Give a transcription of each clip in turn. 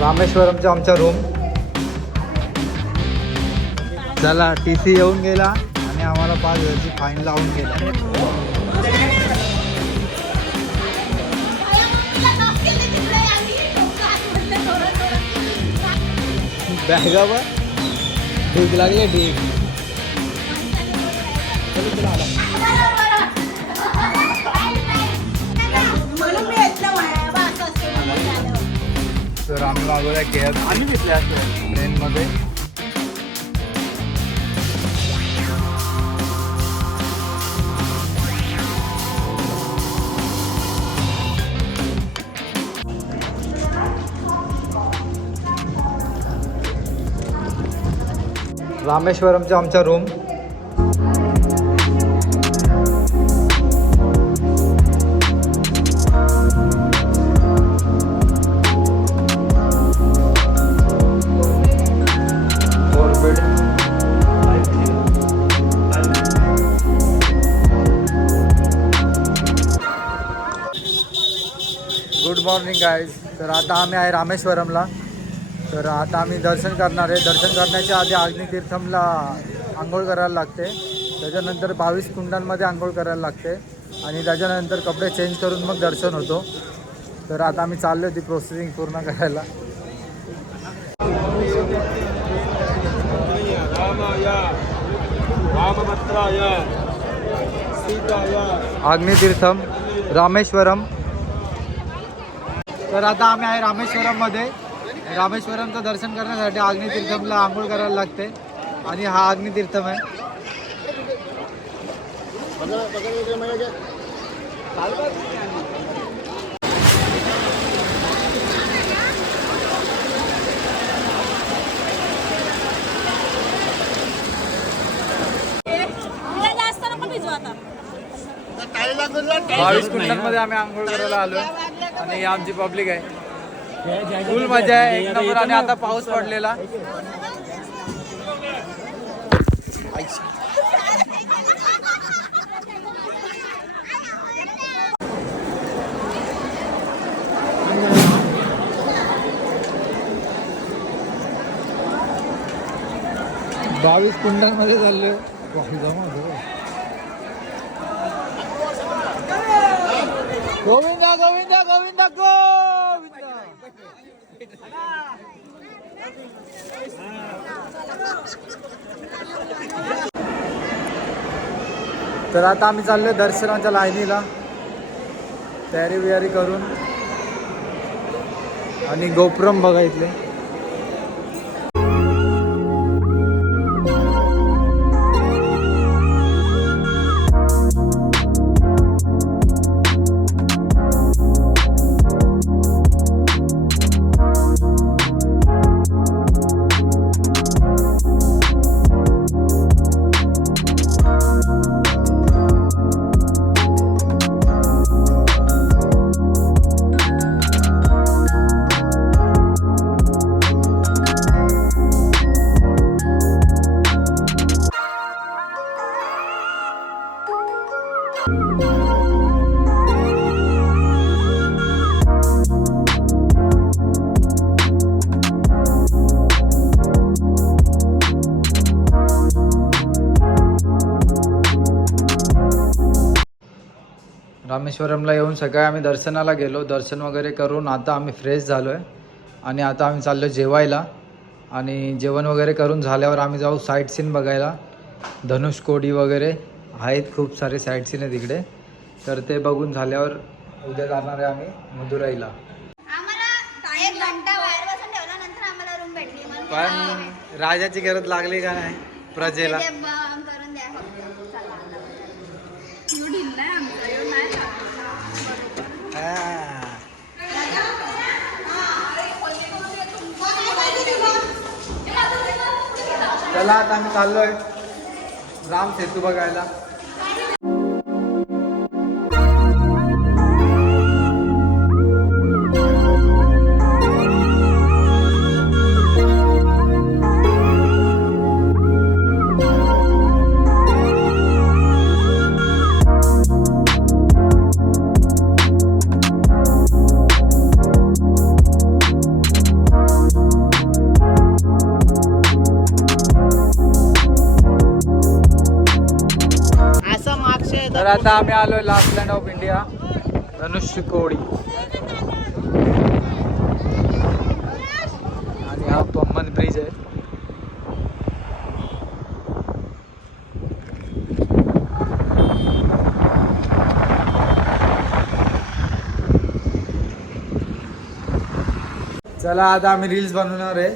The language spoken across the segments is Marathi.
रामेश्वरमचा आमचा रूम. चला TC येऊन गेला आणि आम्हाला 5,000ची फाईन लावून गेला. बॅगावर ढीग लागले ढीग. तर आम्ही मागवल्या केअर आम्ही घेतल्या ट्रेनमध्ये. रामेश्वरमचा आमचा रूम. Good morning guys. तर आता आम्ही आहे रामेश्वरमला. तर आता आम्ही दर्शन करणार आहे. दर्शन करण्याच्या आधी अग्नितीर्थमला आंघोळ करायला लागते. त्याच्यानंतर 22 कुंडांमध्ये आंघोळ करायला लागते आणि त्याच्यानंतर कपडे चेंज करून मग दर्शन होतो. तर आता आम्ही चाललो ती प्रोसेसिंग पूर्ण करायला. अग्नितीर्थम रामेश्वरम. तर आता आम्ही आहे रामेश्वरममध्ये. रामेश्वरमचं दर्शन करण्यासाठी अग्नितीर्थमला आंघोळ करायला लागते आणि हा अग्नितीर्थम आहे. बावीस कुंडांमध्ये आम्ही आंघोळ करायला आलो आणि ही आमची पब्लिक आहे. फुल मजा आहे एक नंबर. आणि आता पाऊस पडलेला. बावीस कुंडांमध्ये चाललोय. गोविंदा गोविंदा गोविंदा गोविंदा. तर आता आम्ही चाललोय दर्शनाच्या लाईनीला. तयारी बियारी करून आणि गोपुरम बघायतले. रामेश्वरमला येऊन सकाळी आम्ही दर्शनाला गेलो. दर्शन वगैरे करून आता आम्ही फ्रेश झालो आहे आणि आता आम्ही चाललो जेवायला. आणि जेवण वगैरे करून झाल्यावर आम्ही जाऊ साईट सीन बघायला. धनुषकोडी वगैरे आहेत, खूप सारे साईट सीन आहे तिकडे. तर ते बघून झाल्यावर उद्या जाणार आहे आम्ही मदुराईला. पण राजाची गरज लागली का नाही प्रजेला? चला आता आम्ही चाललोय राम सेतू बघायला. तर आता आम्ही आलोय last land of India, Dhanushkodi. आणि हा पम्मन ब्रिज आहे. चला आता आम्ही रील्स बनवणार आहे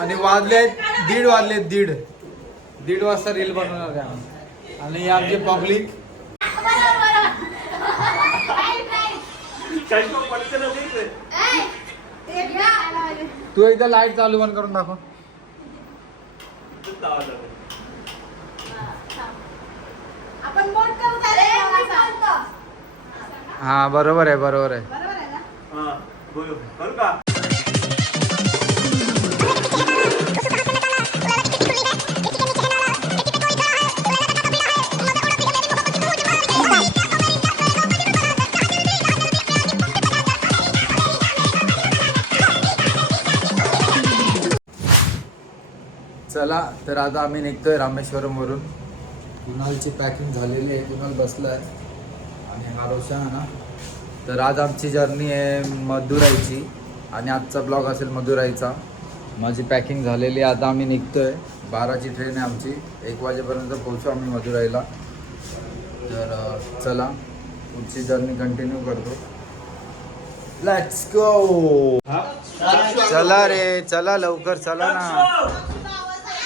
आणि वाजले 1:30 वाजले 1:30 वाजता रील बनवणार आहे आम्ही. आणि आमचे पब्लिक तू एकदा लाईट चालू बंद करून दाखव. हा बरोबर आहे बरोबर आहे. चला तर आता आम्ही निघतोय रामेश्वरम वरून. कुणालची पॅकिंग झालेली आहे, कुणाल बसला आहे आणि हा रोशन आहे ना. तर आज आमची जर्नी आहे मदुराईची आणि आजचा ब्लॉग असेल मदुराईचा. माझी पॅकिंग झालेली आहे, आता आम्ही निघतोय. 12ची ट्रेन आहे आमची, 1 वाजेपर्यंत पोहोचू आम्ही मदुराईला. तर चला पुढची जर्नी कंटिन्यू करतो. Let's go. चला रे चला लवकर चला ना.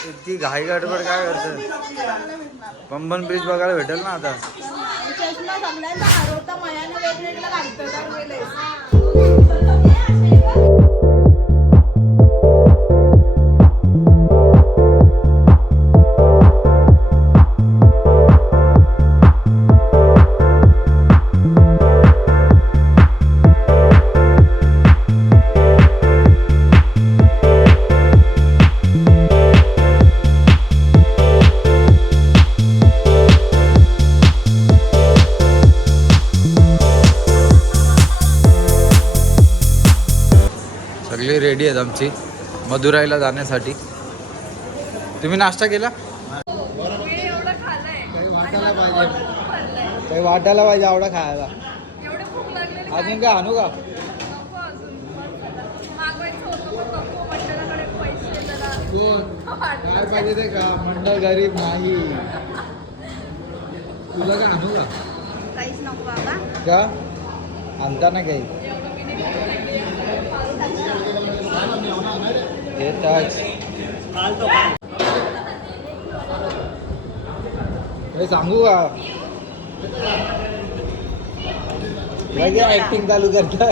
इतकी घाई गडबड काय करतं. पम्बन ब्रिज बघायला भेटेल ना आता. सगळी रेडी आहेत आमची मदुराईला जाण्यासाठी. तुम्ही नाश्ता केला? काही वाटायला पाहिजे आवडा खायला. अजून काय आणू का? काय पाहिजे ते का? मंडळ गरीब नाही. तुला काय आणू का? काहीच नको बाबा. का आणताना काही सांगू का? ऍक्टिंग चालू करता.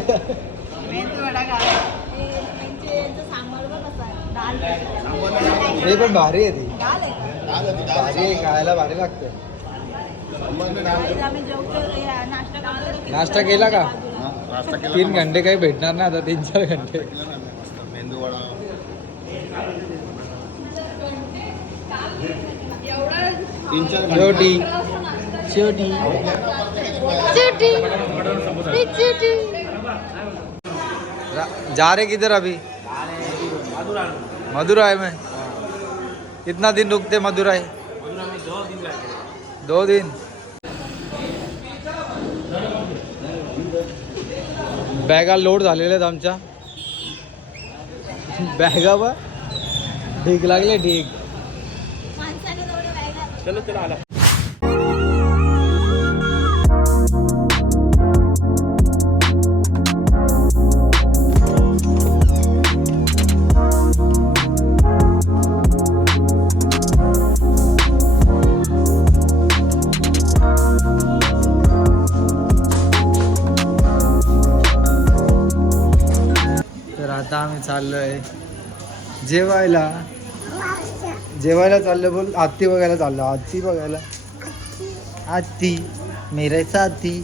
हे पण भारी आहे ती. भारी आहे खायला, भारी लागतं. नाश्ता केला का? 3 घंटे काही भेटणार ना आता, 3-4 घंटे. छोटी छोटी छोटी. जा रहे किधर अभी? मदुराई में. कितना दिन रुकते मदुराई? 2 दिन. बॅगा लोड झालेल्या आहेत आमच्या. बॅगा बा ढीग लागले ढीग. चलो चलो आला. तर आता आम्ही चाललोय जेवायला. जेवायला चाललं बोल. हत्ती बघायला चाललो. हत्ती बघायला. हत्ती मेरायचा हत्ती.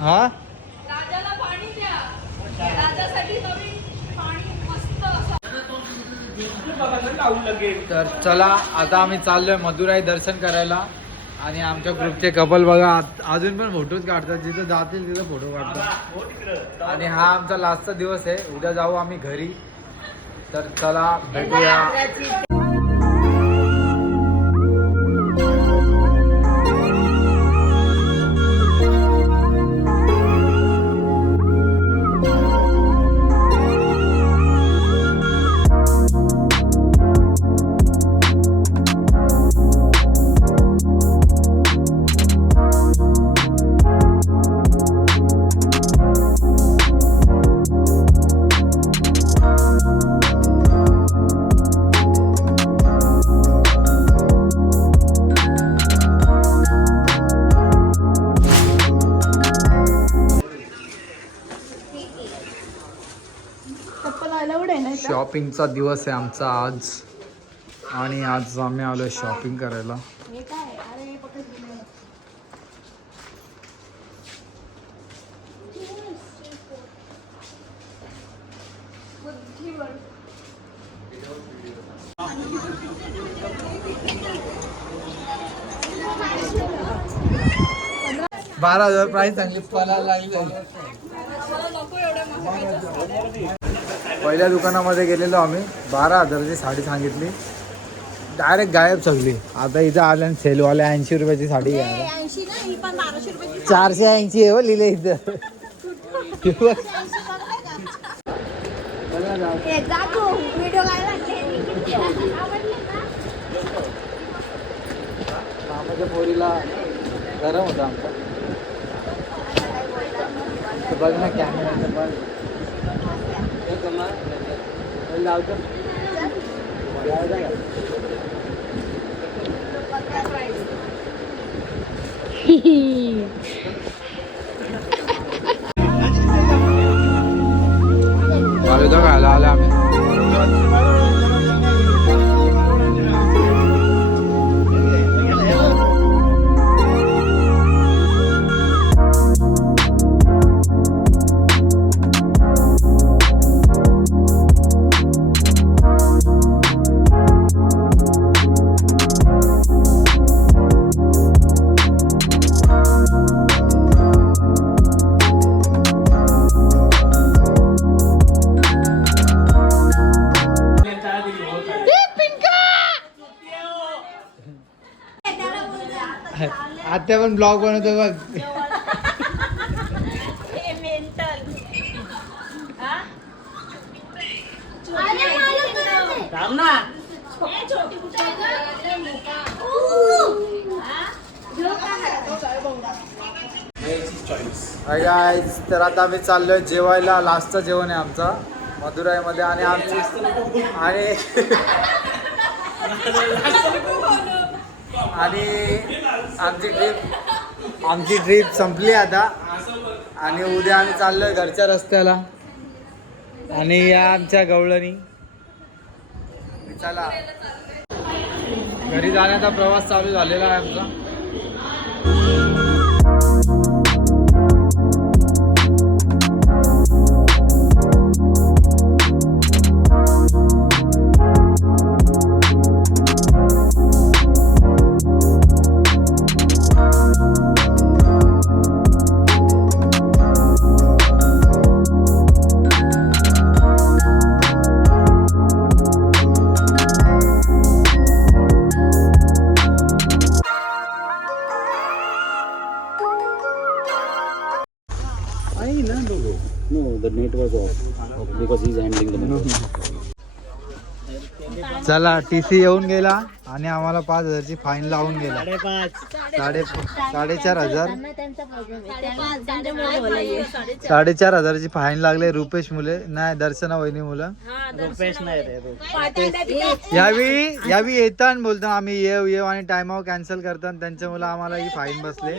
हा राजाला पाणी द्या. राजासाठी नवीन पाणी तर चला आता आम्ही चाललोय मदुराई दर्शन करायला. आणि आमच्या ग्रुपचे कपल बघा अजून पण फोटोज काढतात, जिथं जातील तिथं फोटो काढतात. आणि हा आमचा लास्टचा दिवस आहे, उद्या जाऊ आम्ही घरी. तर चला भेटूया. शॉपिंगचा दिवस आहे आमचा आज. आणि आज आम्ही आलोय शॉपिंग करायला. $12,000 प्राइस चांगली पळायला लागली. पहिल्या दुकानामध्ये गेलेलो आम्ही, 12,000ची साडी सांगितली, डायरेक्ट गायब सगळी. आता इथं आल्या सेलवाल्या 80 रुपयाची साडी घ्यायला. 480 आहे हो लिहिले इथं. मामाच्या पोरीला गरम होता आमचा. बघ ना कॅमेरा बघ लावतो. फालुदा खायला आले आम्ही. आत्या पण ब्लॉग बनवतो बघ. तर आता आम्ही चाललोय जेवायला. लास्टचं जेवण आहे आमचा मदुराईमध्ये. आणि आमची ट्रिप संपली आता. आणि उद्या आम्ही चाललोय घरच्या रस्त्याला. आणि या आमच्या गवळणी. चला घरी जाण्याचा प्रवास चालू झालेला आहे आमचा. No, the net was off because he's handling the money. चला TC येऊन गेला आणि आम्हाला 5,000ची फाईन लावून गेला. 4,500ची फाईन लागले. रुपेश मुले नाही, दर्शना वहिनी मुलं. यावी येतात बोलतो आम्ही येऊ आणि टाइमावर कॅन्सल करतात. त्यांच्या मुलं आम्हाला ही फाईन बसले.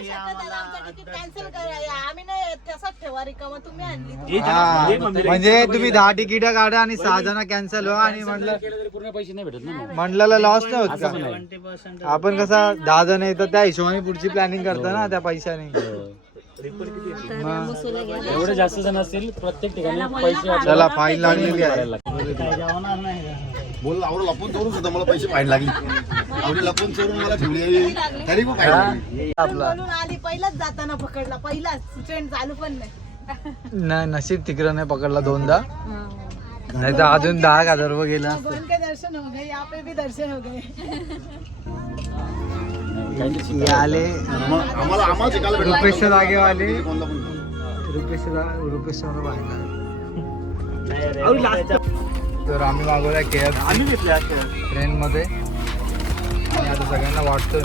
हा म्हणजे तुम्ही 10 तिकीट काढा आणि 6 जण कॅन्सल व्हा. आणि म्हटलं पैसे नाही भेटत ना. मंडळाला लॉस नाही होत का? आपण कसा 10 जण येतात त्या हिशोबाने पुढची प्लॅनिंग करतो ना त्या पैशाने. एवढे जास्त जण असतील प्रत्येक ठिकाणी पैसे. चला फाईन लागलेली आहे. बोल आवड लपून चोरून सुद्धा मला पैसे फाईन लागले. आवडी लपून चोरून मला ठेवली तरी पण फाईन लागली. आपला बोलून आली पहिलाच जाताना पकडला पहिलाच ट्रेन चालू पण नाही. नाही नशीब तिकडं नाही पकडला 2दा नाही तर अजून 10,000 रुपये गेला असतं. भगवान के दर्शन हो गए यहाँ पे भी दर्शन हो गए. हे आले आम्हाला शिकायला भेटलं. रुपेशच्या जागेवाले कोणला पण. रुपेश तर आम्ही मागवल्या KFC ट्रेनमध्ये आणि आता सगळ्यांना वाटतोय